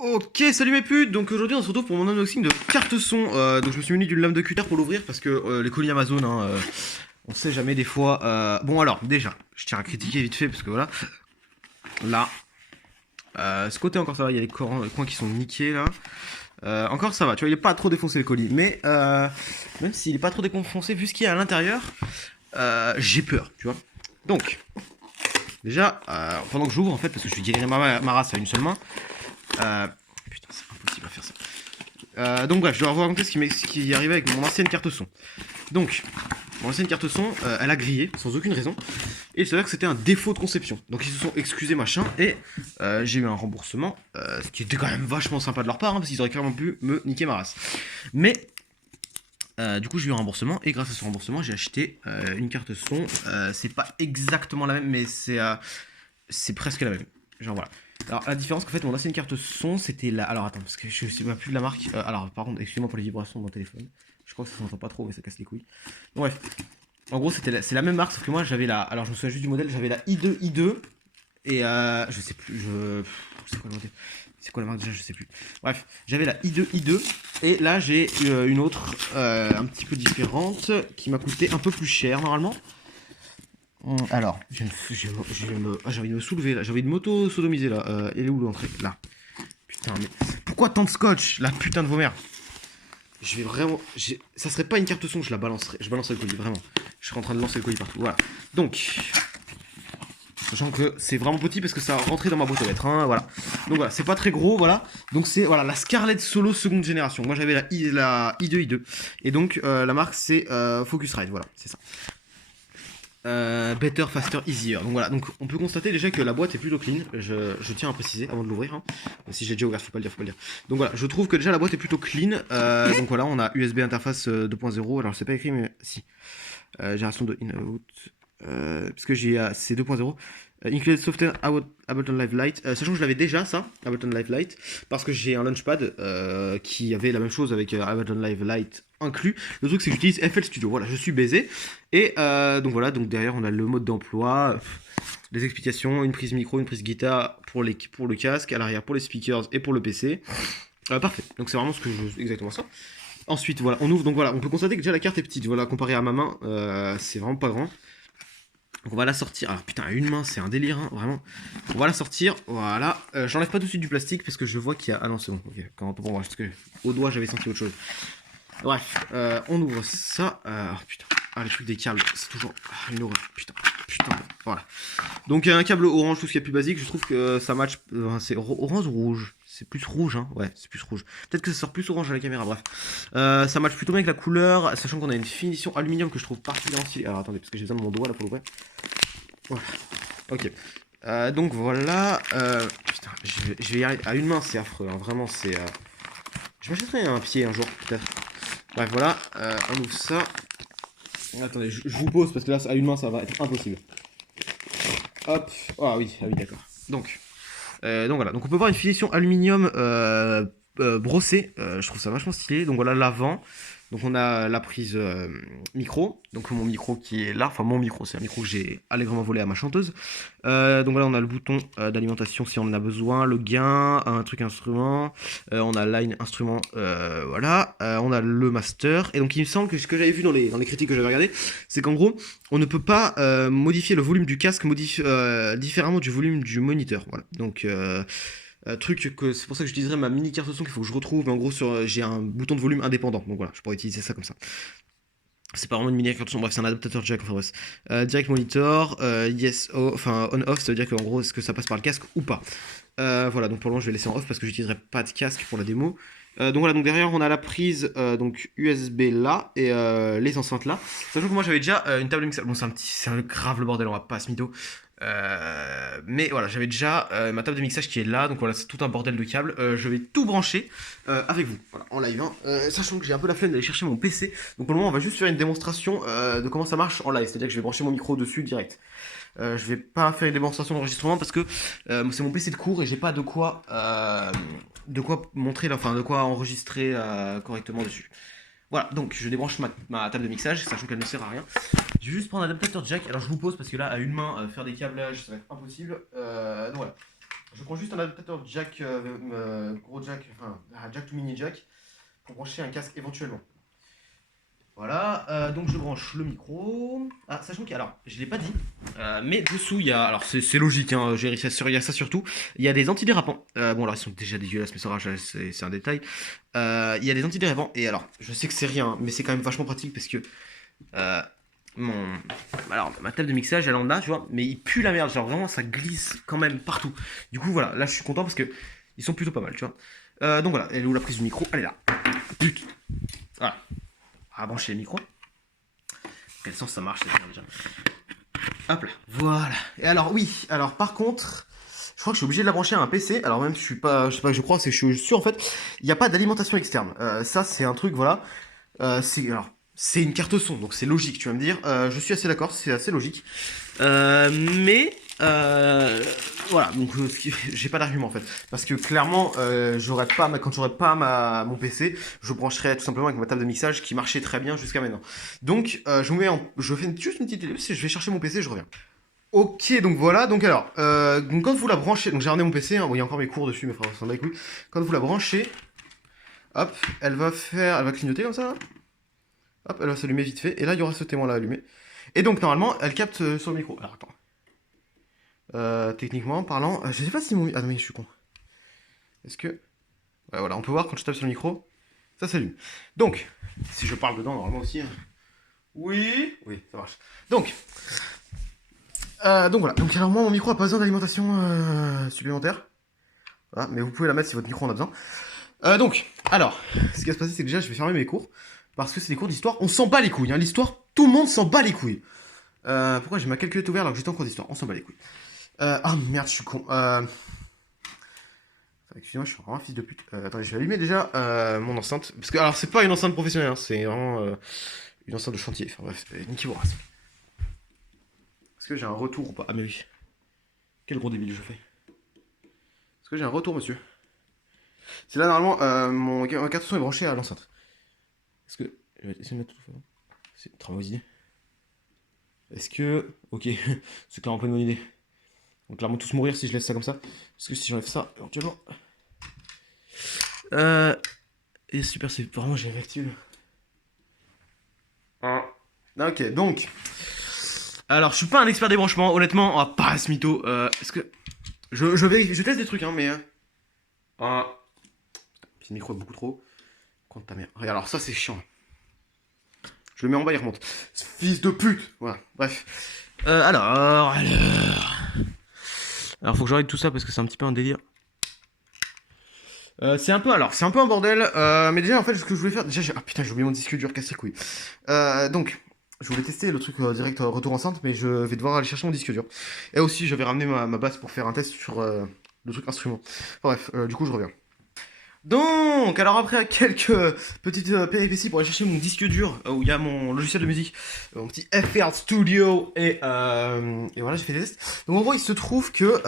Ok, salut mes putes. Donc aujourd'hui on se retrouve pour mon unboxing de carte son. Donc je me suis muni d'une lame de cutter pour l'ouvrir parce que les colis Amazon, hein, on sait jamais des fois. Bon alors déjà, je tiens à critiquer vite fait parce que voilà, là, ce côté encore ça va, il y a les coins qui sont niqués là. Encore ça va, tu vois, il est pas trop défoncé le colis, mais même s'il est pas trop défoncé vu ce qu'il y a à l'intérieur, j'ai peur, tu vois. Donc déjà, pendant que j'ouvre en fait, parce que je suis guéri ma race à une seule main. Putain, c'est impossible à faire ça. Donc bref, je dois vous raconter ce qui est arrivé avec mon ancienne carte son. Donc, mon ancienne carte son, elle a grillé sans aucune raison. Et il s'avère que c'était un défaut de conception. Donc ils se sont excusés machin et j'ai eu un remboursement, ce qui était quand même vachement sympa de leur part, hein, parce qu'ils auraient clairement pu me niquer ma race. Mais du coup j'ai eu un remboursement et grâce à ce remboursement j'ai acheté une carte son. C'est pas exactement la même mais c'est presque la même. Genre voilà. Alors la différence qu'en fait mon ancienne carte son c'était la... Alors attends parce que je sais pas plus de la marque. Alors par contre excusez-moi pour les vibrations de mon téléphone. Je crois que ça s'entend pas trop mais ça casse les couilles. Donc, bref. En gros c'est la même marque sauf que moi j'avais la... Alors je me souviens juste du modèle, j'avais la i2 et je sais plus, c'est quoi le modèle? C'est quoi la marque déjà? Je sais plus. Bref, j'avais la i2 et là j'ai une autre un petit peu différente qui m'a coûté un peu plus cher normalement. Alors, j'ai envie de me soulever là, j'ai envie de m'auto-sodomiser là. Elle est où l'entrée? Là. Putain, mais pourquoi tant de scotch? La putain de vos mères. Je vais vraiment. Ça serait pas une carte son, je la balancerais. Je balancerais le colis, vraiment. Je serais en train de lancer le colis partout. Voilà. Donc. Sachant que c'est vraiment petit parce que ça a rentré dans ma boîte aux lettres. Hein, voilà. Donc voilà, c'est pas très gros, voilà. Donc c'est voilà, la Scarlett Solo seconde génération. Moi j'avais la i2. Et donc la marque c'est Focusrite, voilà, c'est ça. Better, faster, easier. Donc voilà, donc on peut constater déjà que la boîte est plutôt clean. Je tiens à préciser avant de l'ouvrir. Hein. Si j'ai déjà ouvert, faut pas le dire, Donc voilà, je trouve que déjà la boîte est plutôt clean. Donc voilà, on a USB interface 2.0. Alors c'est pas écrit, mais si. Génération de in-out. Parce que c'est 2.0. Included Software Ableton Live Lite. Sachant que je l'avais déjà ça, Ableton Live Lite, parce que j'ai un Launchpad qui avait la même chose avec Ableton Live Lite inclus. Le truc c'est que j'utilise FL Studio, voilà, je suis baisé. Et donc voilà, donc derrière on a le mode d'emploi, les explications, une prise micro, une prise guitare pour le casque, à l'arrière pour les speakers et pour le PC. Parfait, donc c'est vraiment exactement ça. Ensuite voilà, on ouvre, donc voilà, on peut constater que déjà la carte est petite, voilà, comparé à ma main, c'est vraiment pas grand. Donc on va la sortir. Alors putain, à une main, c'est un délire, hein, vraiment. On va la sortir, voilà. J'enlève pas tout de suite du plastique parce que je vois qu'il y a... Ah non, c'est bon, ok. Quand pour voir, parce que au doigt, j'avais senti autre chose. Bref, on ouvre ça. Oh putain. Ah, les trucs des câbles, c'est toujours une horreur. Putain, voilà. Donc un câble orange, tout ce qui est plus basique. Je trouve que ça match... c'est orange ou rouge? C'est plus rouge, hein. Ouais, c'est plus rouge. Peut-être que ça sort plus orange à la caméra, bref. Ça match plutôt bien avec la couleur, sachant qu'on a une finition aluminium que je trouve particulièrement stylée. Alors attendez, parce que j'ai besoin de mon doigt là pour l'ouvrir. Voilà. Ok. Donc voilà. Putain, je vais y arriver. À une main, c'est affreux, hein. Vraiment, c'est... Je m'achèterai un pied un jour, peut-être. Bref, voilà. On ouvre ça. Attendez, je vous pose parce que là, à une main, ça va être impossible. Hop. Ah oui, d'accord. Donc voilà, donc on peut voir une finition aluminium brossée, je trouve ça vachement stylé. Donc voilà l'avant, donc on a la prise micro, donc mon micro qui est là, enfin mon micro, c'est un micro que j'ai allègrement volé à ma chanteuse. Donc voilà on a le bouton d'alimentation si on en a besoin, le gain, un truc instrument, on a line instrument, voilà, on a le master. Et donc il me semble que ce que j'avais vu dans les critiques que j'avais regardé, c'est qu'en gros on ne peut pas modifier le volume du casque différemment du volume du moniteur. Voilà. Donc truc que c'est pour ça que j'utiliserai ma mini carte son qu'il faut que je retrouve. Mais en gros j'ai un bouton de volume indépendant. Donc voilà, je pourrais utiliser ça comme ça. C'est pas vraiment une mini carte son, bref c'est un adaptateur jack, enfin bref. Direct monitor, yes, enfin on off, ça veut dire qu'en gros est-ce que ça passe par le casque ou pas. Voilà, donc pour le moment je vais laisser en off parce que j'utiliserai pas de casque pour la démo. Donc voilà, donc derrière on a la prise donc USB là et les enceintes là. Sachant que moi j'avais déjà une table de mixage. Bon c'est un grave le bordel, on va pas se mytho. Mais voilà, j'avais déjà ma table de mixage qui est là, donc voilà, c'est tout un bordel de câbles. Je vais tout brancher avec vous, voilà, en live. Hein. Sachant que j'ai un peu la flemme d'aller chercher mon PC, donc pour le moment, on va juste faire une démonstration de comment ça marche en live. C'est-à-dire que je vais brancher mon micro dessus direct. Je vais pas faire une démonstration d'enregistrement parce que c'est mon PC de cours et j'ai pas de quoi montrer, enfin de quoi enregistrer correctement dessus. Voilà, donc je débranche ma table de mixage, sachant qu'elle ne sert à rien. Je vais juste prendre un adaptateur jack. Alors je vous pose parce que là, à une main, faire des câblages, ça va être impossible. Donc voilà. Je prends juste un adaptateur jack, gros jack, enfin, un jack to mini jack, pour brancher un casque éventuellement. Voilà, donc je branche le micro. Ah, sachant qu'il alors, je l'ai pas dit, mais dessous il y a, alors c'est logique, hein, il y a ça surtout, il y a des antidérapants. Bon, alors ils sont déjà dégueulasses, mais ça va, c'est un détail. Il y a des antidérapants, et alors, je sais que c'est rien, mais c'est quand même vachement pratique parce que euh, mon, alors ma table de mixage elle en a, tu vois, mais il pue la merde, genre vraiment ça glisse quand même partout. Du coup, voilà, là je suis content parce que ils sont plutôt pas mal, tu vois. Donc voilà, elle est où la prise du micro? Elle est là. Pute. Voilà. On va brancher le micro. Quel sens ça marche, c'est bien déjà. Hop là, voilà. Et alors oui, alors par contre, je crois que je suis obligé de la brancher à un PC. Alors même je suis pas, je sais pas, je crois, c'est je suis sûr en fait, il n'y a pas d'alimentation externe. Ça c'est un truc, voilà. C'est une carte son, donc c'est logique, tu vas me dire. Je suis assez d'accord, c'est assez logique. Mais voilà, donc j'ai pas d'argument en fait, parce que clairement, j'aurais pas, quand j'aurais pas mon PC, je brancherais tout simplement avec ma table de mixage qui marchait très bien jusqu'à maintenant. Donc je fais juste une petite ellipse, je vais chercher mon PC, je reviens. Ok, donc voilà, donc alors, donc quand vous la branchez, donc j'ai ramené mon PC, hein, bon, il y a encore mes cours dessus, mais frère, ça couilles. Quand vous la branchez, hop, elle va clignoter comme ça. Hop, elle va s'allumer vite fait, et là il y aura ce témoin là allumé. Et donc normalement, elle capte sur le micro. Alors attends. Techniquement parlant, je sais pas si mon. Ah non, mais je suis con. Est-ce que. Ouais, voilà, on peut voir quand je tape sur le micro, ça s'allume. Donc, si je parle dedans, normalement aussi. Hein. Oui. Oui, ça marche. Donc voilà. Donc, alors, moi, mon micro a pas besoin d'alimentation supplémentaire. Voilà, mais vous pouvez la mettre si votre micro en a besoin. Donc, alors, ce qui va se passer, c'est que déjà, je vais fermer mes cours. Parce que c'est des cours d'histoire. On s'en bat les couilles. Hein. L'histoire, tout le monde s'en bat les couilles. Pourquoi j'ai ma calculette ouverte alors que j'étais en cours d'histoire? On s'en bat les couilles. Ah merde, je suis con. Excusez-moi, je suis vraiment un fils de pute. Attendez, je vais allumer déjà mon enceinte. Parce que, alors, c'est pas une enceinte professionnelle, hein, c'est vraiment une enceinte de chantier. Enfin bref, niquez vos races. Est-ce que j'ai un retour ou pas? Ah, mais oui. Quel gros débile je fais. Est-ce que j'ai un retour, monsieur? C'est là, normalement, mon carte son est branché à l'enceinte. Est-ce que. Je vais essayer de mettre tout ça. C'est une très mauvaise idée. Est-ce que. Ok, c'est clairement pas une bonne idée. On va clairement tous mourir si je laisse ça comme ça. Parce que si j'enlève ça, éventuellement. Et super, c'est vraiment j'ai l'active. Ah, ok, donc. Alors, je suis pas un expert des branchements, honnêtement, on va pas se mytho. Est-ce que. Je teste des trucs, hein, mais. Ah. Le micro est beaucoup trop. Contre ta mère. Regarde, alors ça, c'est chiant. Je le mets en bas, il remonte. Fils de pute. Voilà, bref. Alors, faut que j'arrête tout ça parce que c'est un petit peu un délire. C'est un peu un bordel, mais déjà en fait ce que je voulais faire, ah putain j'ai oublié mon disque dur, casse les couilles. Donc je voulais tester le truc direct retour enceinte, mais je vais devoir aller chercher mon disque dur. Et aussi j'avais ramené ma basse pour faire un test sur le truc instrument. Bref, du coup je reviens. Donc, alors après quelques petites péripéties pour aller chercher mon disque dur où il y a mon logiciel de musique, mon petit FL Studio et voilà j'ai fait des tests. Donc en gros il se trouve que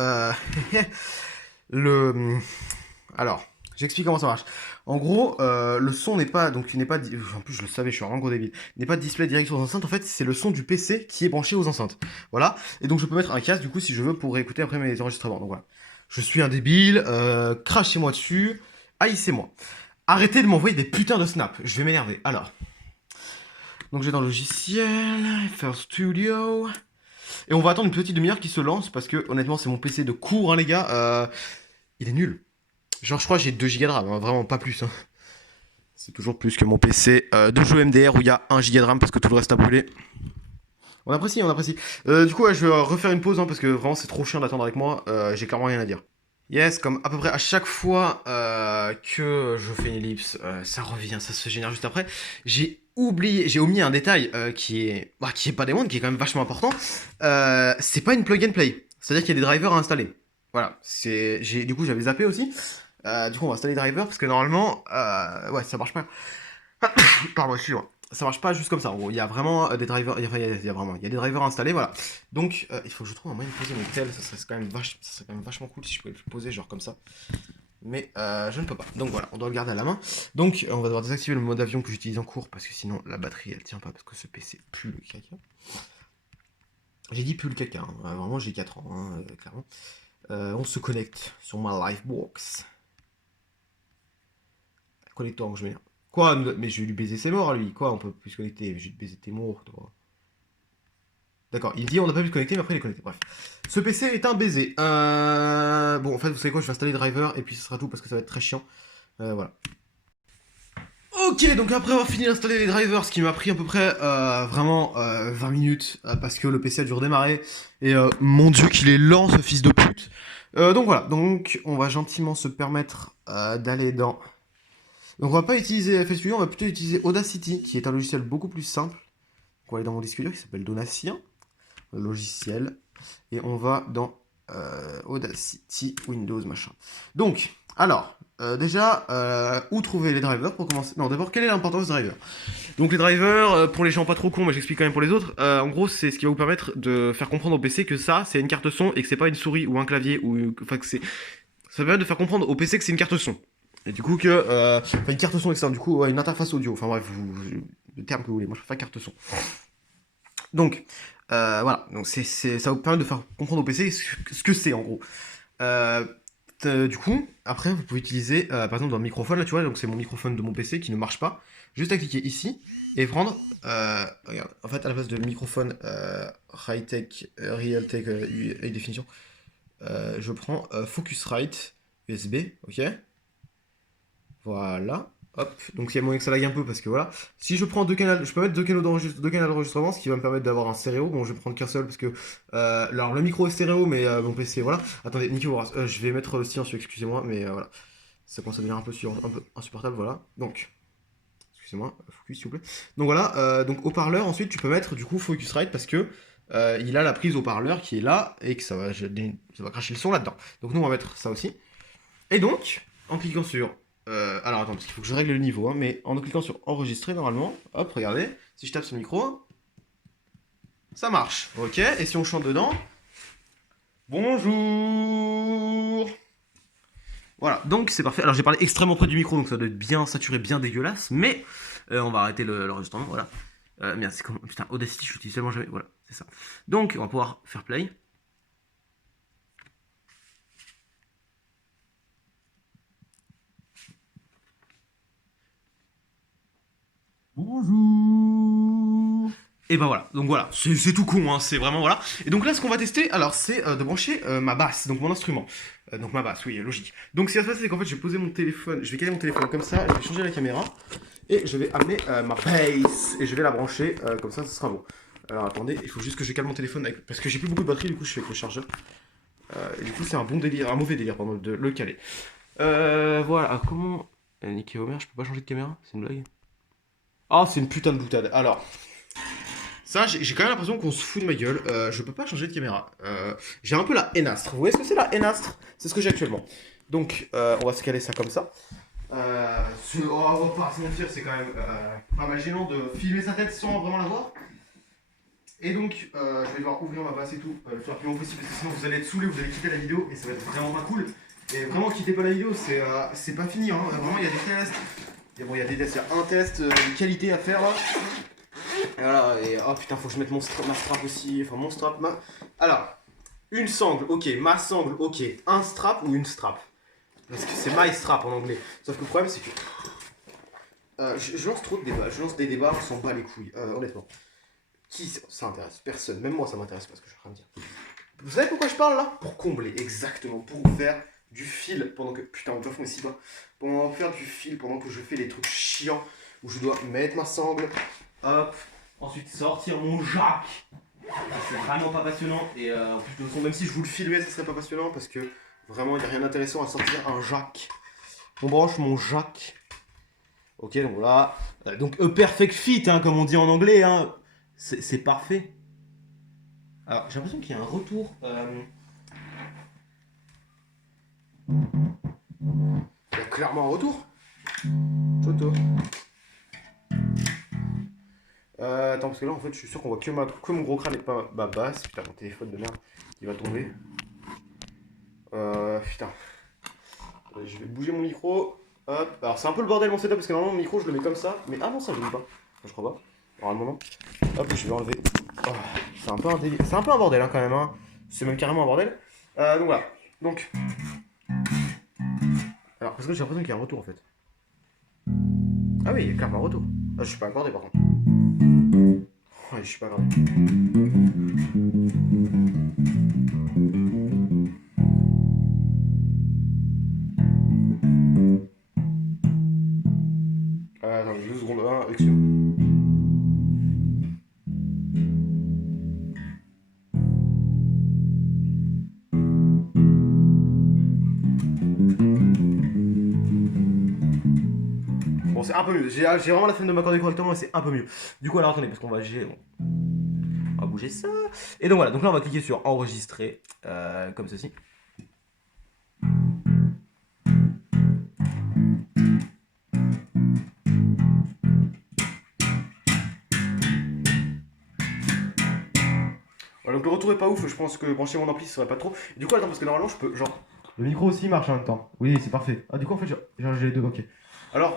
le alors j'explique comment ça marche. En gros, le son n'est pas, donc il n'est pas, en plus je le savais, je suis un gros débile, n'est pas display direct sur les enceintes. En fait, c'est le son du PC qui est branché aux enceintes. Voilà. Et donc je peux mettre un casque du coup si je veux pour écouter après mes enregistrements. Donc voilà. Je suis un débile. Crachez-moi dessus. Haïssez-moi. Arrêtez de m'envoyer des putains de snaps. Je vais m'énerver. Alors. Donc j'ai dans le logiciel, FL Studio. Et on va attendre une petite demi-heure qui se lance parce que honnêtement c'est mon PC de cours, hein, les gars. Il est nul. Genre, je crois que j'ai 2 Go de RAM, hein, vraiment pas plus. Hein. C'est toujours plus que mon PC de jeu MDR où il y a 1 Go de RAM parce que tout le reste a brûlé. On apprécie, on apprécie. Du coup, ouais, je vais refaire une pause hein, parce que vraiment c'est trop chiant d'attendre avec moi. J'ai clairement rien à dire. Yes, comme à peu près à chaque fois que je fais une ellipse, ça revient, ça se génère juste après. J'ai omis un détail qui est pas des moindres, qui est quand même vachement important. C'est pas une plug and play. C'est-à-dire qu'il y a des drivers à installer. Voilà, du coup j'avais zappé aussi. Du coup on va installer les drivers parce que normalement, ouais ça marche pas. Pardon, excuse-moi. Ça marche pas juste comme ça. En gros, il y a vraiment des drivers, il y a des drivers installés, voilà. Donc il faut que je trouve un moyen de poser mon tel. Ça serait quand même vachement cool si je pouvais le poser genre comme ça. Mais je ne peux pas. Donc voilà, on doit le garder à la main. Donc on va devoir désactiver le mode avion que j'utilise en cours parce que sinon la batterie elle tient pas parce que ce PC pue le caca. J'ai dit pue le caca. Hein. Vraiment j'ai 4 ans, hein, clairement. On se connecte sur ma Livebox. Connecte-toi, je mets. Quoi? Mais je vais lui baiser ses morts, lui. Quoi? On peut plus se connecter. Je vais lui baiser tes morts, toi. D'accord, il dit on n'a pas pu se connecter, mais après il est connecté. Bref. Ce PC est un baiser. Bon, en fait, vous savez quoi? Je vais installer driver et puis ce sera tout parce que ça va être très chiant. Voilà. Ok, donc après avoir fini d'installer les drivers, ce qui m'a pris à peu près vraiment 20 minutes parce que le PC a dû redémarrer. Et mon dieu, qu'il est lent ce fils de pute. Donc voilà, donc on va gentiment se permettre d'aller dans. Donc on va pas utiliser FL Studio, on va plutôt utiliser Audacity, qui est un logiciel beaucoup plus simple. On va aller dans mon disque dur qui s'appelle Donatien, logiciel, et on va dans Audacity, Windows, machin. Donc, alors, déjà, où trouver les drivers pour commencer? Non, d'abord, quelle est l'importance des drivers? Donc les drivers, pour les gens pas trop cons, mais j'explique quand même pour les autres, en gros, c'est ce qui va vous permettre de faire comprendre au PC que ça, c'est une carte son, et que c'est pas une souris ou un clavier, ou enfin que c'est... Ça permet de faire comprendre au PC que c'est une carte son. Et du coup que... Enfin, une carte son externe, du coup, ouais, une interface audio. Enfin bref, le terme que vous voulez. Moi, je préfère carte son. Donc, voilà. Donc, ça vous permet de faire comprendre au PC ce que c'est, en gros. Du coup, après, vous pouvez utiliser, par exemple, dans le microphone, là, tu vois, donc c'est mon microphone de mon PC qui ne marche pas. Juste à cliquer ici et prendre, regarde, en fait, à la place de microphone high-tech, real-tech, avec définition, je prends Focusrite USB, ok? Voilà. Hop. Donc il y a moyen que ça lag un peu parce que voilà. Si je prends deux canaux, je peux mettre deux canaux d'enregistrement, ce qui va me permettre d'avoir un stéréo. Bon, je vais prendre qu'un seul parce que alors le micro est stéréo, mais mon PC, voilà. Attendez, Nico, je vais mettre le silencieux, excusez-moi, mais voilà. Ça commence à devenir un peu insupportable, voilà. Donc, excusez-moi, focus s'il vous plaît. Donc voilà, donc haut-parleur, ensuite tu peux mettre du coup Focusrite parce que il a la prise haut-parleur qui est là et que ça va cracher le son là-dedans. Donc nous on va mettre ça aussi. Et donc, en cliquant sur alors attends, parce qu'il faut que je règle le niveau, hein, mais en cliquant sur enregistrer normalement, hop, regardez, si je tape sur le micro, ça marche, ok, et si on chante dedans, bonjour. Voilà, donc c'est parfait. Alors j'ai parlé extrêmement près du micro, donc ça doit être bien saturé, bien dégueulasse, mais on va arrêter l'enregistrement, voilà. Merde, c'est comme, putain, Audacity, je l'utilise tellement jamais, voilà, c'est ça. Donc on va pouvoir faire play. Bonjour. Et ben voilà, donc voilà, c'est tout con, hein, c'est vraiment voilà. Et donc là, ce qu'on va tester, alors c'est de brancher ma basse, donc mon instrument. Donc ma basse, oui, logique. Donc ce qui va se passer, c'est qu'en fait, je vais poser mon téléphone, je vais caler mon téléphone comme ça, je vais changer la caméra, et je vais amener ma bass, et je vais la brancher, comme ça, ce sera bon. Alors attendez, il faut juste que je cale mon téléphone, parce que j'ai plus beaucoup de batterie, du coup je fais avec le chargeur. Et du coup c'est un bon délire, un mauvais délire, pardon, de le caler. Voilà, alors, comment... Nicky Homer, je peux pas changer de caméra? C'est une blague? Ah, c'est une putain de boutade. Alors, ça, j'ai quand même l'impression qu'on se fout de ma gueule. Je peux pas changer de caméra. J'ai un peu la N-Astre. Vous voyez ce que c'est la N-Astre? C'est ce que j'ai actuellement. Donc, on va se caler ça comme ça. On va pas se mentir, c'est quand même pas mal gênant de filmer sa tête sans vraiment la voir. Et donc, je vais devoir ouvrir ma basse et tout le plus rapidement possible parce que sinon vous allez être saoulés, vous allez quitter la vidéo et ça va être vraiment pas cool. Et vraiment, quittez pas la vidéo, c'est pas fini. Hein. Vraiment, il y a des tests. Et bon, il y a des tests, il y a un test de qualité à faire là. Et voilà, et oh putain, faut que je mette ma strap aussi, enfin mon strap, Alors, une sangle, ok, ma sangle, ok, un strap ou une strap? Parce que c'est my strap en anglais. Sauf que le problème, c'est que. Je lance trop de débats, je lance des débats, on s'en bat les couilles, honnêtement. Qui ça intéresse? Personne, même moi ça m'intéresse pas ce que je suis en train de dire. Vous savez pourquoi je parle là? Pour combler, exactement, pour faire du fil pendant que. Putain, mon plafond est si bas. Pour faire du fil pendant que je fais les trucs chiants où je dois mettre ma sangle, hop, ensuite sortir mon jack. C'est vraiment pas passionnant. Et en plus, de toute façon, même si je vous le filmais, ça serait pas passionnant parce que vraiment, il n'y a rien d'intéressant à sortir un jack. On branche mon jack. Ok, donc là. Donc, a perfect fit, hein, comme on dit en anglais. Hein. C'est parfait. Alors, j'ai l'impression qu'il y a un retour. Il y a clairement un retour. Photo. Attends, parce que là, en fait, je suis sûr qu'on voit que mon gros crâne et pas ma basse. Putain, mon téléphone de merde, il va tomber. Putain. Je vais bouger mon micro. Hop. Alors, c'est un peu le bordel mon setup parce que normalement, mon micro, je le mets comme ça. Mais ah non, ça, je ne le mets pas. Je crois pas. Alors, un moment. Hop, je vais enlever. Oh, c'est un peu un délire. C'est un peu un bordel, hein, quand même. Hein. C'est même carrément un bordel. Donc voilà. Donc, alors parce que j'ai l'impression qu'il y a un retour en fait. Ah oui, il y a clairement un retour. Ah, je suis pas accordé par contre. Ouais, je suis pas accordé. Attends, 2 secondes, 1, excuse. Bon, c'est un peu mieux. J'ai vraiment la flemme de m'accorder correctement, mais c'est un peu mieux. Du coup, alors attendez, parce qu'on va on va bouger ça. Et donc voilà, donc là on va cliquer sur enregistrer, comme ceci. Voilà, donc le retour est pas ouf, je pense que brancher mon ampli ce serait pas trop. Du coup, attends, parce que normalement je peux, genre. Le micro aussi marche en même temps. Oui, c'est parfait. Ah, du coup, en fait, j'ai les deux, ok. Alors,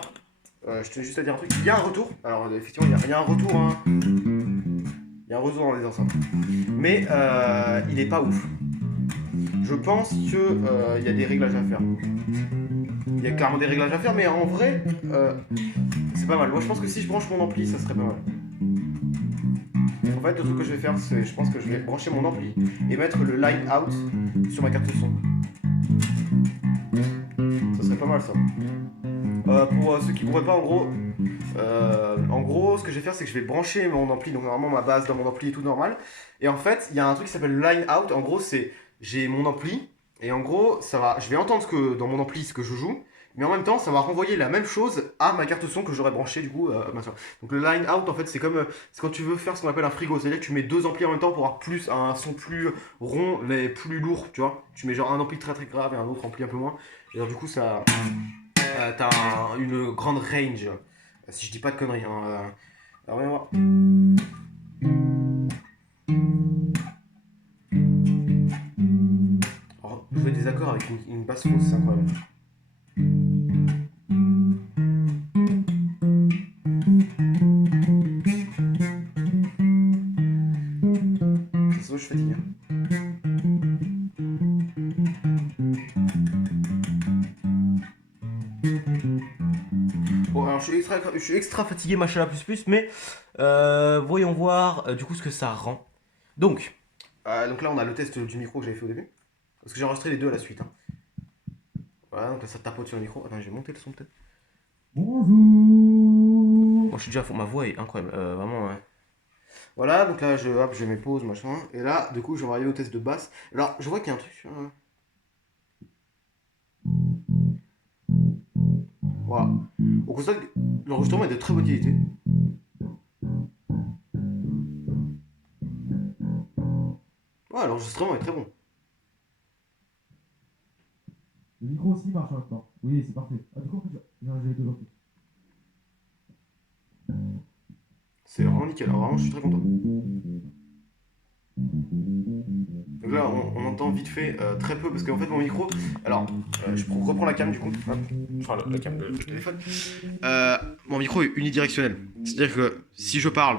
je tenais juste à dire un truc. Il y a un retour. Alors, effectivement, il y a un retour, hein. Il y a un retour dans les enceintes. Mais il est pas ouf. Je pense que il y a des réglages à faire. Il y a clairement des réglages à faire, mais en vrai, c'est pas mal. Moi, je pense que si je branche mon ampli, ça serait pas mal. En fait, le truc que je vais faire, c'est je pense que je vais brancher mon ampli et mettre le line out sur ma carte son. Ça serait pas mal ça. Pour ceux qui ne comprennent pas, en gros, ce que je vais faire, c'est que je vais brancher mon ampli, donc normalement ma base dans mon ampli est tout normal. Et en fait, il y a un truc qui s'appelle le line out. En gros, c'est j'ai mon ampli et en gros, je vais entendre dans mon ampli ce que je joue. Mais en même temps, ça va renvoyer la même chose à ma carte son que j'aurais branchée du coup. Donc le line out, en fait, c'est comme c'est quand tu veux faire ce qu'on appelle un frigo. C'est-à-dire que tu mets deux amplis en même temps pour avoir un son plus rond mais plus lourd, tu vois. Tu mets genre un ampli très très grave et un autre ampli un peu moins. Et alors du coup, ça, t'as une grande range. Si je dis pas de conneries. Hein, alors voyons voir. Alors, jouer des accords avec une basse fausse, c'est incroyable. Je suis fatigué. Bon, alors je suis extra fatigué, machin à plus, mais voyons voir du coup ce que ça rend. Donc là, on a le test du micro que j'avais fait au début. Parce que j'ai enregistré les deux à la suite. Hein. Voilà, donc là, ça tapote sur le micro. Attends, je vais monter le son peut-être. Bonjour. Moi, je suis déjà à fond, ma voix est incroyable. Vraiment, ouais. Voilà, donc là, je mets pause, machin. Et là, du coup, je vais arriver au test de basse. Alors, je vois qu'il y a un truc. Voilà. On constate que l'enregistrement est de très bonne qualité. Ouais, l'enregistrement est très bon. Le micro aussi marche en même temps. Oui, c'est parfait. Ah, du coup, j'ai les deux ok. C'est vraiment nickel, alors vraiment je suis très content. Donc là on entend vite fait très peu parce qu'en fait mon micro. Alors je reprends la cam du coup. Hop. Enfin la cam de téléphone. Mon micro est unidirectionnel. C'est-à-dire que si je parle.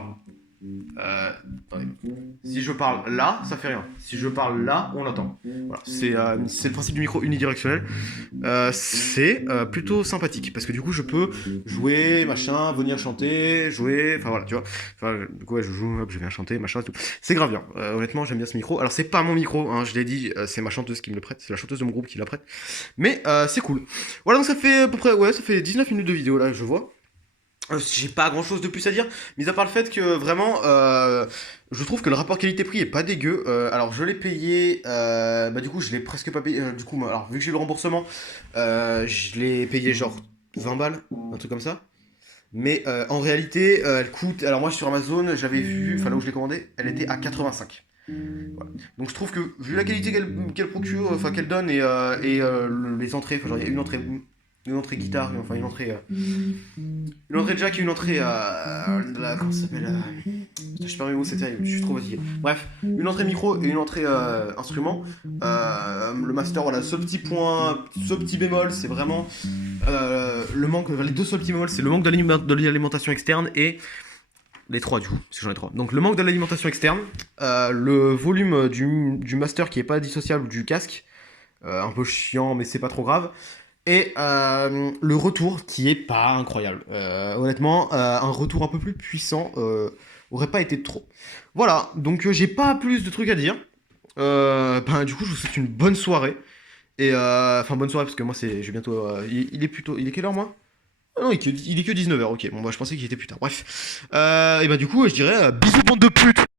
Attendez. Si je parle là, ça fait rien. Si je parle là, on l'entend. Voilà. C'est le principe du micro unidirectionnel. C'est plutôt sympathique parce que du coup je peux jouer, machin, venir chanter, jouer, enfin voilà, tu vois. Enfin, du coup, ouais, je joue, hop, je viens chanter, machin, tout. C'est grave bien. Honnêtement, j'aime bien ce micro. Alors, c'est pas mon micro, hein, je l'ai dit, c'est ma chanteuse qui me le prête, c'est la chanteuse de mon groupe qui la prête. Mais c'est cool. Voilà, donc ça fait à peu près, ouais, ça fait 19 minutes de vidéo là, je vois. J'ai pas grand chose de plus à dire, mis à part le fait que vraiment, je trouve que le rapport qualité-prix est pas dégueu. Alors je l'ai payé, bah du coup je l'ai presque pas payé. Du coup, alors vu que j'ai eu le remboursement, je l'ai payé genre 20 balles, un truc comme ça. Mais en réalité, elle coûte. Alors moi sur Amazon, j'avais vu, enfin là où je l'ai commandé, elle était à 85. Voilà. Donc je trouve que vu la qualité qu'elle procure, enfin qu'elle donne et les entrées, enfin genre il y a une entrée guitare, enfin une entrée jack et une entrée comment ça s'appelle je sais pas mes mots, c'est terrible, je suis trop fatigué. Bref, une entrée micro et une entrée instrument. Le master, voilà, ce petit point, ce petit bémol, c'est vraiment le manque, les deux seuls petits bémols, c'est le manque de l'alimentation externe et les trois du coup, parce que j'en ai trois. Donc le manque de l'alimentation externe, le volume du master qui est pas dissociable du casque, un peu chiant, mais c'est pas trop grave. Et le retour qui est pas incroyable. Honnêtement, un retour un peu plus puissant aurait pas été trop. Voilà, donc j'ai pas plus de trucs à dire. Ben, du coup, je vous souhaite une bonne soirée. Et enfin, bonne soirée parce que moi, je vais bientôt. Il est plutôt. Il est quelle heure, moi? Ah non, il est que 19h, ok. Bon, bah, je pensais qu'il était plus tard. Bref. Et bah, du coup, je dirais bisous, bande de putes!